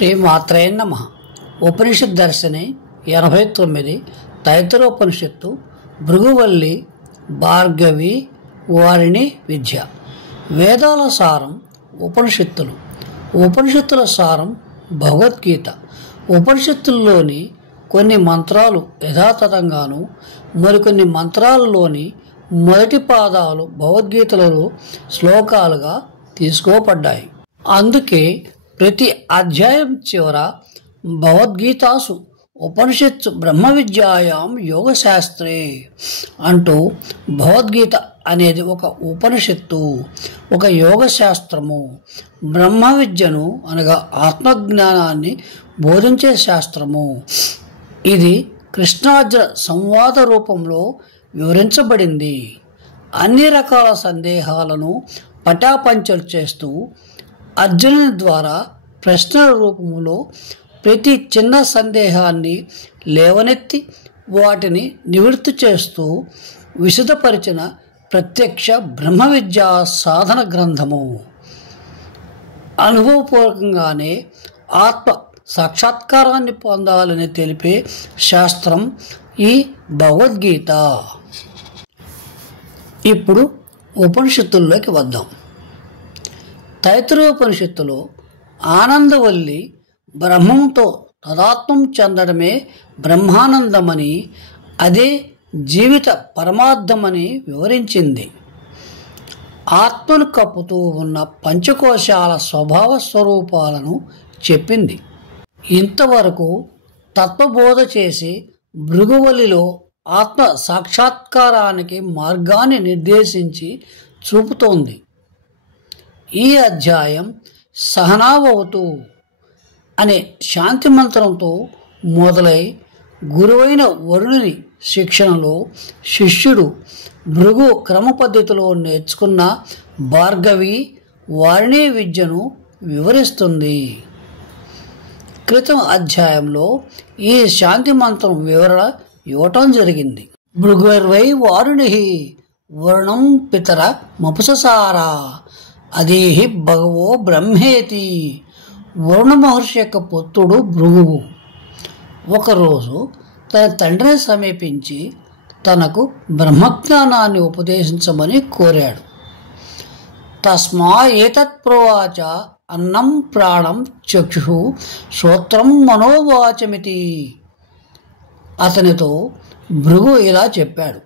శ్రీమాత్రే నమః. ఉపనిషత్ దర్శని 89 తైత్తరోపనిషత్తు భృగువల్లి భార్గవి వారిని విద్య. వేదాల సారం ఉపనిషత్తులు, ఉపనిషత్తుల సారం భగవద్గీత. ఉపనిషత్తుల్లోని కొన్ని మంత్రాలు యథాతథంగాను, మరికొన్ని మంత్రాలలోని మొదటి పాదాలు భగవద్గీతలలో శ్లోకాలుగా తీసుకోబడ్డాయి. అందుకే ప్రతి అధ్యాయం చివర భగవద్గీతాసు ఉపనిషత్తు బ్రహ్మ విద్యాయాం యోగశాస్త్రే అంటూ భగవద్గీత అనేది ఒక ఉపనిషత్తు, ఒక యోగశాస్త్రము. బ్రహ్మ విద్యను అనగా ఆత్మజ్ఞానాన్ని బోధించే శాస్త్రము. ఇది కృష్ణార్జున సంవాద రూపంలో వివరించబడింది. అన్ని రకాల సందేహాలను పటాపంచలు చేస్తూ అర్జునుని ద్వారా ప్రశ్నల రూపంలో ప్రతి చిన్న సందేహాన్ని లేవనెత్తి వాటిని నివృత్తి చేస్తూ విశదపరిచిన ప్రత్యక్ష బ్రహ్మ విద్యా సాధన గ్రంథము. అనుభవపూర్వకంగానే ఆత్మ సాక్షాత్కారాన్ని పొందాలని తెలిపే శాస్త్రం ఈ భగవద్గీత. ఇప్పుడు ఉపనిషత్తుల్లోకి వద్దాం. తైత్తరోపనిషత్తులో ఆనందవల్లి బ్రహ్మంతో తదాత్మం చెందడమే బ్రహ్మానందమని, అదే జీవిత పరమార్థమని వివరించింది. ఆత్మను కప్పుతూ ఉన్న పంచకోశాల స్వభావ స్వరూపాలను చెప్పింది. ఇంతవరకు తత్వబోధ చేసి భృగువల్లిలో ఆత్మ సాక్షాత్కారానికి మార్గాన్ని నిర్దేశించి చూపుతోంది. ఈ అధ్యాయం సహనావతు అనే శాంతి మంత్రంతో మొదలై గురువైన వరుణుని శిక్షణలో శిష్యుడు భృగు క్రమ పద్ధతిలో నేర్చుకున్న భార్గవి వారిని విద్యను వివరిస్తుంది. క్రితం అధ్యాయంలో ఈ శాంతి మంత్రం వివరణ ఇవ్వటం జరిగింది. భృగుర్వై వారుణి వరుణం పితర మపుససారా అదేహి భగవో బ్రహ్మేతి. వరుణ మహర్షి యొక్క పుత్రుడు భృగువు ఒకరోజు తన తండ్రిని సమీపించి తనకు బ్రహ్మజ్ఞానాన్ని ఉపదేశించమని కోరాడు. తస్మా ఏతత్ ప్రోవాచ అన్నం ప్రాణం చక్షు శ్రోత్రం మనోవాచమితి. అతనితో భృగు ఇలా చెప్పాడు: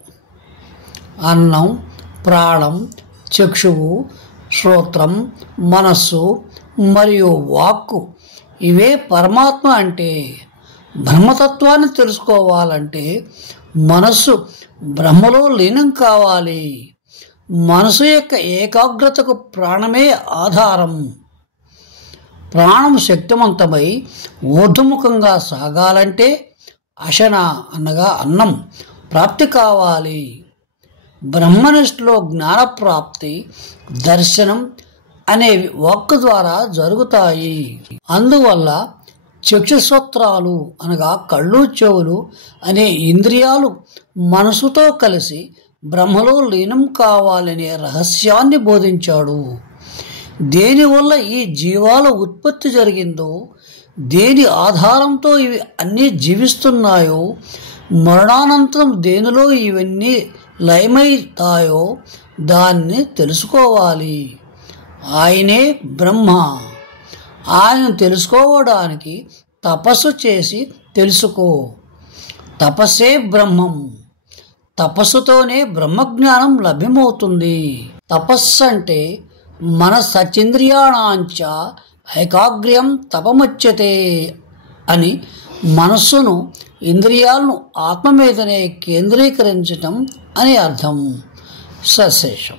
అన్నం, ప్రాణం, చక్షువు, శ్రోత్రం, మనస్సు మరియు వాక్కు ఇవే పరమాత్మ. అంటే బ్రహ్మతత్వాన్ని తెలుసుకోవాలంటే మనస్సు బ్రహ్మలో లీనం కావాలి. మనసు యొక్క ఏకాగ్రతకు ప్రాణమే ఆధారం. ప్రాణం శక్తివంతమై ఊర్ధముఖంగా సాగాలంటే అశన అనగా అన్నం ప్రాప్తి కావాలి. బ్రహ్మనిష్టలో జ్ఞానప్రాప్తి, దర్శనం అనేవి వాక్కు ద్వారా జరుగుతాయి. అందువల్ల చక్షుశ్రోత్రాలు అనగా కళ్ళు, చెవులు అనే ఇంద్రియాలు మనసుతో కలిసి బ్రహ్మలో లీనం కావాలనే రహస్యాన్ని బోధించాడు. దేనివల్ల ఈ జీవాల ఉత్పత్తి జరిగిందో, దేని ఆధారంతో ఇవి అన్నీ జీవిస్తున్నాయో, మరణానంతరం దేనిలో ఇవన్నీ లయమవుతాయో దాన్ని తెలుసుకోవాలి. ఆయనే బ్రహ్మ. ఆయన తెలుసుకోవడానికి తపస్సు చేసి తెలుసుకో. తపస్సే బ్రహ్మం. తపస్సుతోనే బ్రహ్మజ్ఞానం లభ్యమవుతుంది. తపస్సు అంటే మన సచింద్రియాణాంచ ఏకాగ్ర్యం తపముచ్యతే అని మనస్సును, ఇంద్రియాలను ఆత్మ మీదనే కేంద్రీకరించటం అని అర్థం. సశేషం.